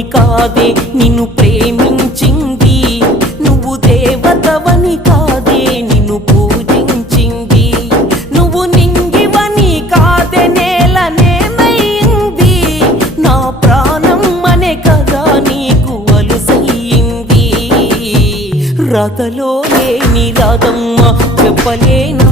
దేవుడవని కాదే నిన్ను ప్రేమించింది, నువ్వు దేవతవని కాదే నిన్ను పూజించింది, నువ్వు నింగివని కాదే నేలనేమైంది, నా ప్రాణం అనే కదా నీకు అలుసయ్యింది. రాతలో లేని రాదమ్మ చెప్పలేను